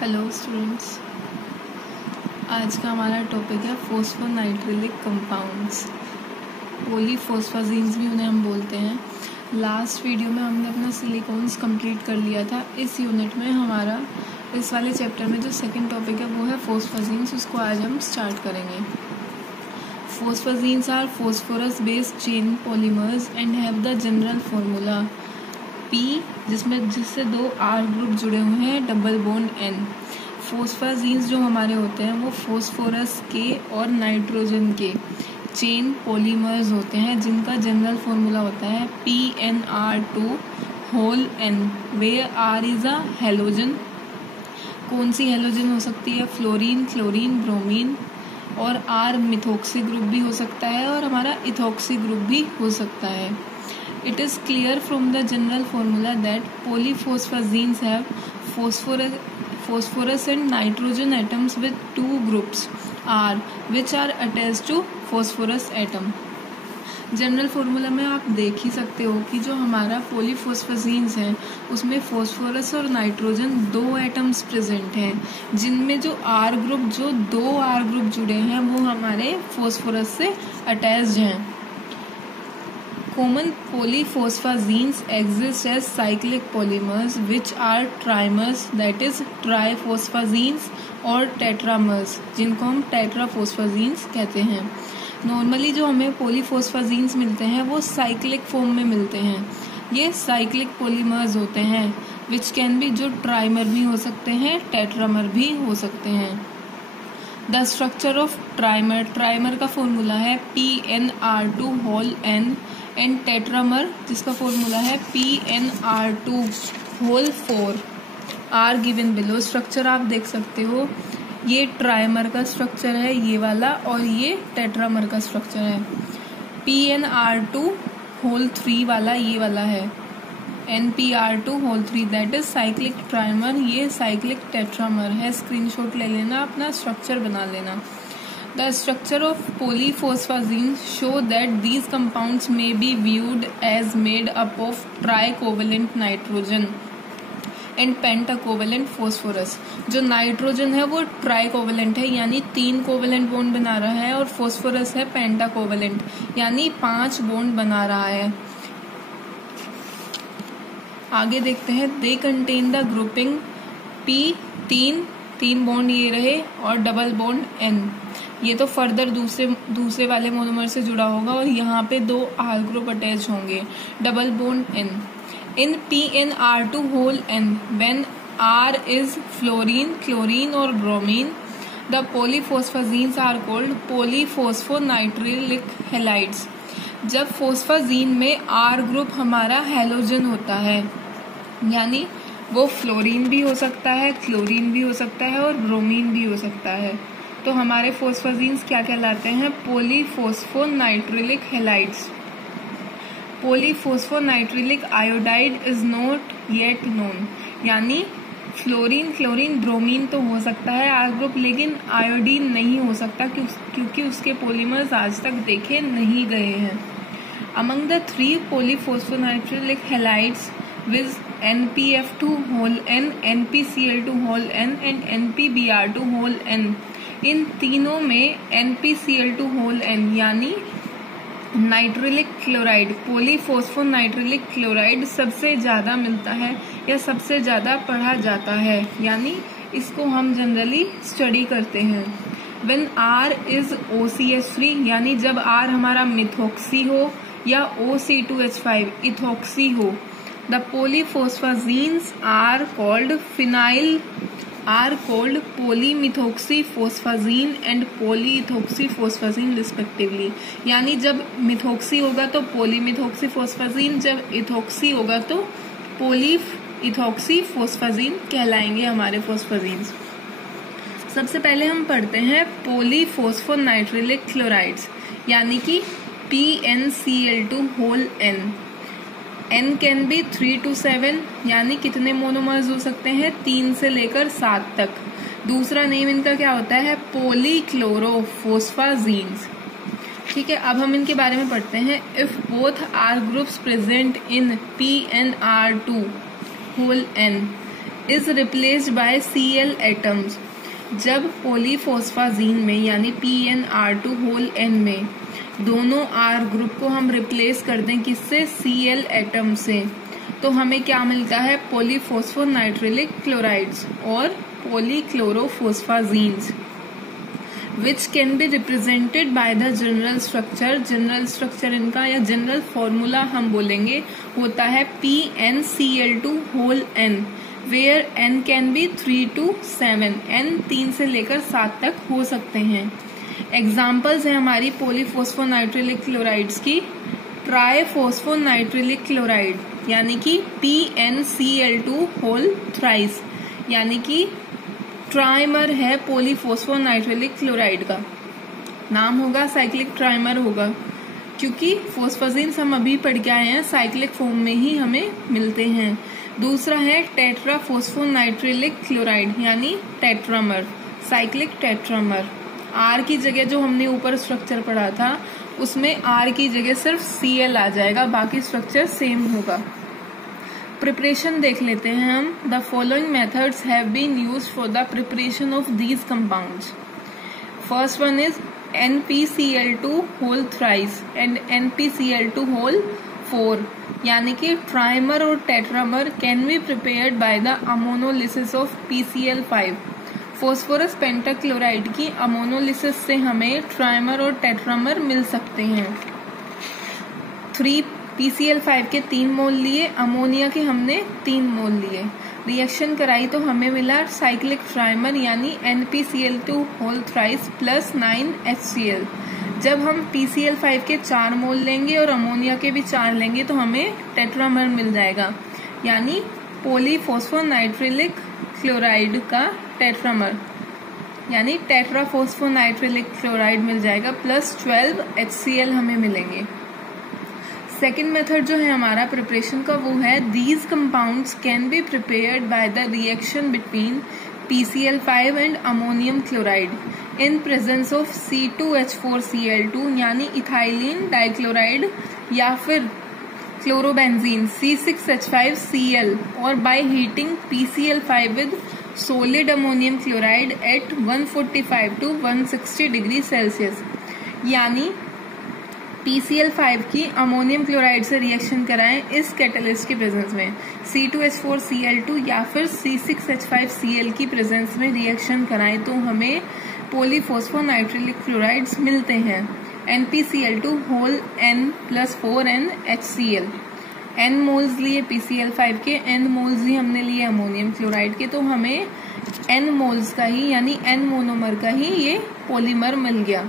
Hello students, आज का हमारा टॉपिक है फॉस्फोनाइट्रिलिक कंपाउंड्स। पॉलीफॉस्फाजीन्स भी उन्हें हम बोलते हैं। लास्ट वीडियो में हमने अपना सिलिकॉन्स कंप्लीट कर लिया था। इस यूनिट में हमारा इस वाले चैप्टर में जो सेकंड टॉपिक है वो है फॉस्फाजीन्स। उसको आज हम स्टार्ट करेंगे। Phosphazenes are phosphorus based chain polymers and have the general formula P, जिससे दो R ग्रुप जुड़े हुए हैं, डबल बॉन्ड N। फॉस्फाजीन्स जो हमारे होते हैं वो फॉस्फोरस के और नाइट्रोजन के चेन पॉलीमर्स होते हैं, जिनका जनरल फॉर्मूला होता है PnR2 whole N, where R is a halogen. कौन सी हेलोजन हो सकती है? Fluorine, chlorine, bromine. और R मिथॉक्सी ग्रुप भी हो सकता है और हमारा इथॉक्सी ग्रुप भी हो सकता है। It is clear from the general formula that polyphosphazines have phosphorus and nitrogen atoms with two groups R, which are attached to phosphorus atom. General formula में आप देख ही सकते हो कि जो हमारा पॉलीफॉस्फाजीन्स है उसमें फॉस्फोरस और नाइट्रोजन दो एटम्स प्रेजेंट हैं, जिनमें जो R ग्रुप, जो दो R ग्रुप जुड़े हैं वो हमारे फॉस्फोरस से अटैच्ड हैं। Common polyphosphazines exist as cyclic polymers which are trimers, that is triphosphazenes, और tetramers, जिनको हम tetraphosphazenes कहते हैं। नॉर्मली जो हमें polyphosphazines मिलते हैं वो साइक्लिक फॉर्म में मिलते हैं। ये साइक्लिक पॉलीमर्स होते हैं which can be, जो ट्राइमर भी हो सकते हैं, टेट्रामर भी हो सकते हैं। द स्ट्रक्चर ऑफ ट्राइमर का फॉर्मूला है PnR2 whole N and tetramer जिसका फॉर्मूला है PnR2 whole 4। R given below. Structure आप देख सकते हो, ये ट्राइमर का स्ट्रक्चर है ये वाला, और ये टेट्रामर का स्ट्रक्चर है। PnR2 होल 3 वाला ये वाला है, NPR2 whole 3, that is cyclic trimer. ये साइक्लिक टेट्रामर है। स्क्रीनशॉट ले लेना, अपना स्ट्रक्चर बना लेना। The structure of polyphosphazines show that these compounds may be viewed as made up of tricovalent nitrogen and pentacovalent phosphorus। जो नाइट्रोजन है वो ट्राइकोवेलेंट है, यानी 3 कोवेलेंट बॉन्ड बना रहा है, और फॉस्फोरस है पेंटाकोवेलेंट, यानी 5 बॉन्ड बना रहा है। आगे देखते हैं। They contain the grouping P, 3 bond ये रहे, और डबल बॉन्ड N। ये तो फर्दर दूसरे वाले मोनोमर से जुड़ा होगा, और यहाँ पे 2 R ग्रुप अटैच होंगे, double bond N। In PnR2 whole N, when R is fluorine, chlorine और bromine, the polyphosphazenes are called polyphosphonitrilic halides. जब फॉस्फाजीन में R ग्रुप हमारा हेलोजन होता है, यानी वो फ्लोरीन भी हो सकता है, क्लोरीन भी हो सकता है और ब्रोमीन भी हो सकता है, तो हमारे फॉस्फाजीन्स क्या कहलाते हैं? Polyphosphonitrilic halides. Polyphosphonitrilic iodide is not yet known, यानी फ्लोरीन, क्लोरीन, ब्रोमीन तो हो सकता है R ग्रुप, लेकिन आयोडीन नहीं हो सकता क्योंकि उसके पॉलीमर्स आज तक देखे नहीं गए हैं। Among the 3 polyphosphonitrilic halides with NPF2 whole N, NPCl2 whole N and NPBr2 whole N, इन तीनों में NPCl2 whole N यानी नाइट्रिलिक क्लोराइड, पॉलीफॉस्फोनाइट्रिलिक क्लोराइड सबसे ज्यादा मिलता है या सबसे ज्यादा पढ़ा जाता है, यानी इसको हम जनरली स्टडी करते हैं। When R is OCH3, यानी जब R हमारा मिथॉक्सी हो या OC2H5 इथॉक्सी हो, the polyphosphazines are called polymethoxyphosphazine and polyethoxyphosphazine respectively। यानी जब मिथॉक्सी होगा तो polymethoxyphosphazine, जब इथॉक्सी होगा तो polyethoxyphosphazine कहलाएंगे हमारे फॉस्फाजीन्स। सबसे पहले हम पढ़ते हैं पॉलीफॉस्फोनाइट्रिलिक क्लोराइड्स, यानी कि PnCl2 whole N। N can be 3 to 7, यानी कितने मोनोमर्स हो सकते हैं? 3 से लेकर 7 तक। दूसरा नेम इनका क्या होता है? पॉलीक्लोरोफॉस्फाजीन्स। ठीक है, अब हम इनके बारे में पढ़ते हैं। If both R groups present in PnR2 whole N, is replaced by Cl atoms. जब पॉलीफॉस्फाजीन में यानी PnR2 होल N में दोनों R ग्रुप को हम रिप्लेस कर दें किससे, Cl एटम से, तो हमें क्या मिलता है, पॉलीफॉस्फोनाइट्रिलिक क्लोराइड्स और polychlorophosphazenes, which can be represented by the general structure. General structure इनका या जनरल फॉर्मूला हम बोलेंगे होता है PnCl2 whole N, where N can be 3 to 7, N 3 से लेकर 7 तक हो सकते हैं। एग्जाम्पल्स है हमारी पॉलीफॉस्फोनाइट्रिलिक क्लोराइड्स की, ट्राइफॉस्फोनाइट्रिलिक क्लोराइड यानी कि PnCl2 होल थ्राइस, यानी कि ट्राइमर है पॉलीफॉस्फोनाइट्रिलिक क्लोराइड का, नाम होगा साइक्लिक ट्राइमर होगा, क्योंकि फोस्फाजीन्स हम अभी पढ़ के आए हैं साइक्लिक फॉर्म में ही हमें मिलते हैं। दूसरा है टेट्राफॉस्फोनाइट्रिलिक क्लोराइड यानी टेट्रामर, साइक्लिक टेट्रामर। R की जगह जो हमने ऊपर स्ट्रक्चर पढ़ा था उसमें R की जगह सिर्फ Cl आ जाएगा, बाकी स्ट्रक्चर सेम होगा। प्रिपरेशन देख लेते हैं हम। The following methods have been used for the preparation of these compounds. First one is NpCl2 whole thrice and NpCl2 whole 4, यानी कि ट्राइमर और tetramer can be prepared by the ammonolysis of PCl5। Phosphorus pentachloride की ammonolysis से हमें trimer और tetramer मिल सकते हैं। 3 PCl5 के 3 मोल लिए, अमोनिया के हमने 3 मोल लिए, रिएक्शन कराई तो हमें मिला साइक्लिक ट्राइमर यानी NpCl2 whole thrice plus 9 HCl। जब हम PCl5 के 4 मोल लेंगे और अमोनिया के भी 4 लेंगे तो हमें टेट्रामर मिल जाएगा, यानी पॉलीफॉस्फोनाइट्रिलिक क्लोराइड का टेट्रामर यानी टेट्राफॉस्फोनाइट्रिलिक क्लोराइड मिल जाएगा प्लस 12 HCl हमें मिलेंगे। सेकेंड मेथड जो है हमारा प्रिपरेशन का वो है these compounds can be prepared by the reaction between PCl5 and ammonium chloride in presence of C2H4Cl2 यानी इथाइलिन डाइक्लोराइड या फिर क्लोरोबेंजीन C6H5Cl और by heating PCl5 with solid ammonium chloride at 145 to 160 degree Celsius, यानी PCl5 की ammonium chloride से reaction कराएं इस catalyst की प्रेजेंस में, C2H4Cl2 या फिर C6H5Cl की प्रेजेंस में रिएक्शन कराएं तो हमें पॉलीफॉस्फोनाइट्रिलिक क्लोराइड्स मिलते हैं NpCl2 whole N plus 4N HCl। N moles लिए PCl5 के, N मोल्स ही हमने लिए अमोनियम क्लोराइड के, तो हमें N मोल्स का ही यानी N मोनोमर का ही ये पॉलीमर मिल गया।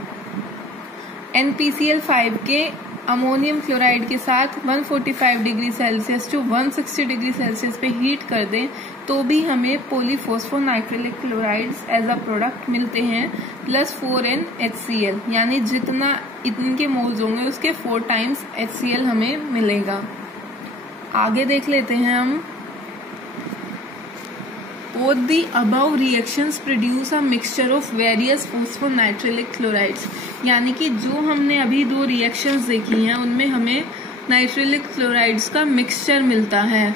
NpCl5 के अमोनियम क्लोराइड के साथ 145 degree Celsius to 160 degree Celsius पे हीट कर दें तो भी हमें polyphosphonitrilic chlorides as a product मिलते हैं प्लस 4N HCl, यानी जितना इनके मोल्स होंगे उसके 4 टाइम्स HCl हमें मिलेगा। आगे देख लेते हैं हम। Both the above reactions produce a mixture of various phosphonitrile chlorides, यानी कि जो हमने अभी 2 रिएक्शंस देखी हैं उनमें हमें नाइट्रिलिक क्लोराइड्स का मिक्सचर मिलता है,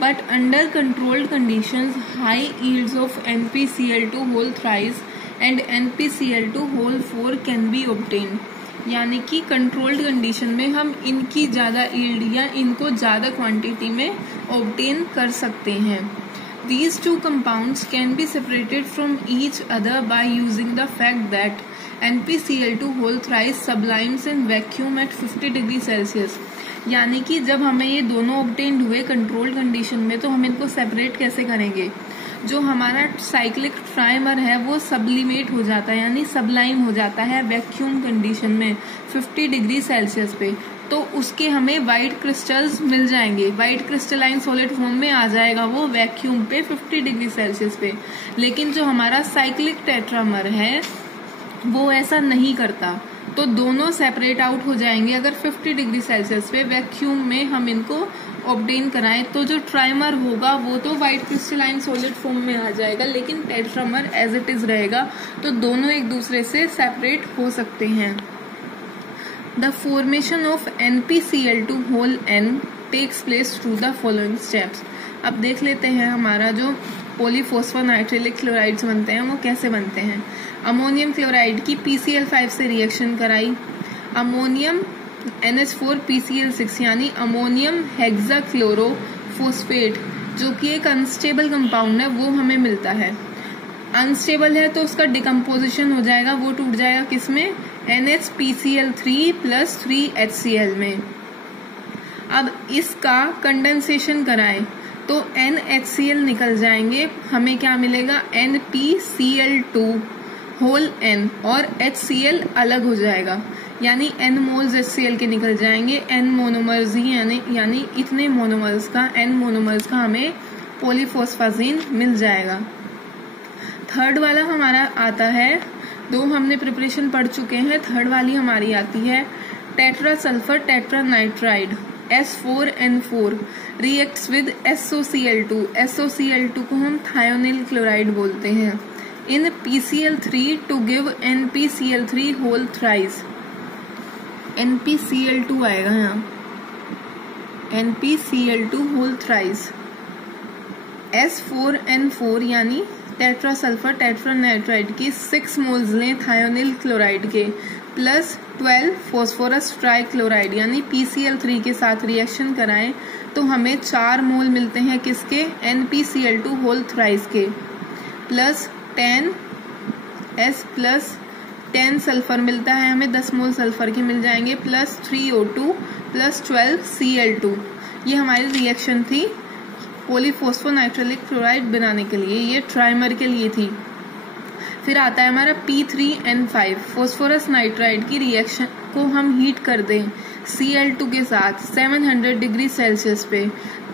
but under controlled conditions high yields of NpCl2 whole thrice and NpCl2 whole 4 can be obtained, यानी कि कंट्रोल्ड कंडीशन में हम इनकी ज्यादा यील्ड या इनको ज्यादा क्वांटिटी में ऑब्टेन कर सकते हैं। These two compounds can be separated from each other by using the fact that NpCl2 whole thrice sublimes in vacuum at 50 degree Celsius, यानी कि जब हमें ये दोनों ऑब्टेन्ड हुए कंट्रोल्ड कंडीशन में तो हम इनको सेपरेट कैसे करेंगे। जो हमारा साइक्लिक ट्राइमर है वो सब्लिमेट हो जाता है यानी सबलाइम हो जाता है वैक्यूम कंडीशन में 50 डिग्री सेल्सियस पे, तो उसके हमें व्हाइट क्रिस्टल्स मिल जाएंगे, व्हाइट क्रिस्टलाइन सॉलिड फॉर्म में आ जाएगा वो वैक्यूम पे 50 डिग्री सेल्सियस पे। लेकिन जो हमारा साइक्लिक टेट्रामर है वो ऐसा नहीं करता, तो दोनों सेपरेट आउट हो जाएंगे अगर 50 डिग्री सेल्सियस पे वैक्यूम में हम इनको ऑब्टेन कराएं, तो जो ट्राइमर होगा वो तो व्हाइट क्रिस्टलाइन सॉलिड फॉर्म में आ जाएगा लेकिन टेट्रामर एज इट इज रहेगा, तो दोनों एक दूसरे से सेपरेट हो सकते हैं। The formation of NpCl2 whole N takes place through the following steps. अब देख लेते हैं हमारा जो पॉलीफॉस्फोनाइट्रिलिक क्लोराइड्स बनते हैं वो कैसे बनते हैं। अमोनियम क्लोराइड की PCl5 से रिएक्शन कराई, अमोनियम NH4 PCl6 यानी अमोनियम हेक्साक्लोरोफॉस्फेट जो कि एक अनस्टेबल कंपाउंड है वो हमें मिलता है। अनस्टेबल है तो उसका डिकम्पोजिशन हो जाएगा, वो टूट जाएगा किसमें, NHPCl3 प्लस 3HCl में। अब इसका कंडेंसेशन कराए तो NHCl निकल जाएंगे, हमें क्या मिलेगा, NPCl2 होल N और HCl अलग हो जाएगा, यानी N मोल्स HCl के निकल जाएंगे, N मोनोमर्स ही यानी इतने मोनोमर्स का N मोनोमर्स का हमें पॉलीफॉस्फाजीन मिल जाएगा। थर्ड वाला हमारा आता है, दो हमने प्रिपरेशन पढ़ चुके हैं, थर्ड वाली हमारी आती है tetra sulphur tetranitride S4N4 reacts with SOCl2। SOCl2 को हम थायोनिल क्लोराइड बोलते हैं। In PCl3 to give NPCl3 whole thrice. NPCl2 आएगा यहाँ, NPCl2 होल थ्राइस। S4N4 यानी टेट्रा सल्फर टेट्रानाइट्राइड की 6 मोल्स लें थायोनिल क्लोराइड के, प्लस 12 फॉस्फोरस ट्राइक्लोराइड यानी PCl3 के साथ रिएक्शन कराएं तो हमें 4 मोल मिलते हैं किसके, NPCl2 होल थ्राइस के, प्लस 10S प्लस 10 सल्फर मिलता है हमें, 10 मोल सल्फर के मिल जाएंगे, प्लस 3O2 प्लस 12Cl2। ये हमारी रिएक्शन थी पॉलीफॉस्फोनाइट्रिलिक क्लोराइड बनाने के लिए, ये ट्राइमर के लिए थी। फिर आता है हमारा P3N5 फॉस्फोरस नाइट्राइड की रिएक्शन को हम हीट कर दें Cl2 के साथ 700 डिग्री सेल्सियस पे,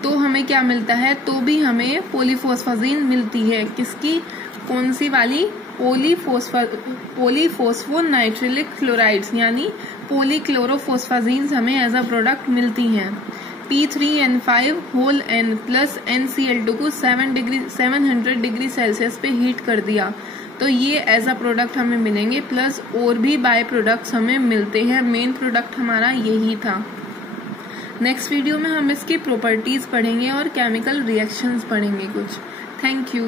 तो हमें क्या मिलता है, तो भी हमें पॉलीफॉस्फाजीन मिलती है। किसकी, कौन सी वाली, पॉलीफॉस्फोनाइट्रिलिक क्लोराइड्स यानी पॉलीक्लोरोफॉस्फाजीन्स हमें एज अ प्रोडक्ट मिलती हैं। P3N5 whole N plus NCl2 को 700 डिग्री सेल्सियस पे हीट कर दिया तो ये एज अ प्रोडक्ट हमें मिलेंगे, प्लस और भी बाय प्रोडक्ट्स हमें मिलते हैं। मेन प्रोडक्ट हमारा यही था। नेक्स्ट वीडियो में हम इसकी प्रॉपर्टीज पढ़ेंगे और केमिकल रिएक्शंस पढ़ेंगे कुछ। Thank you.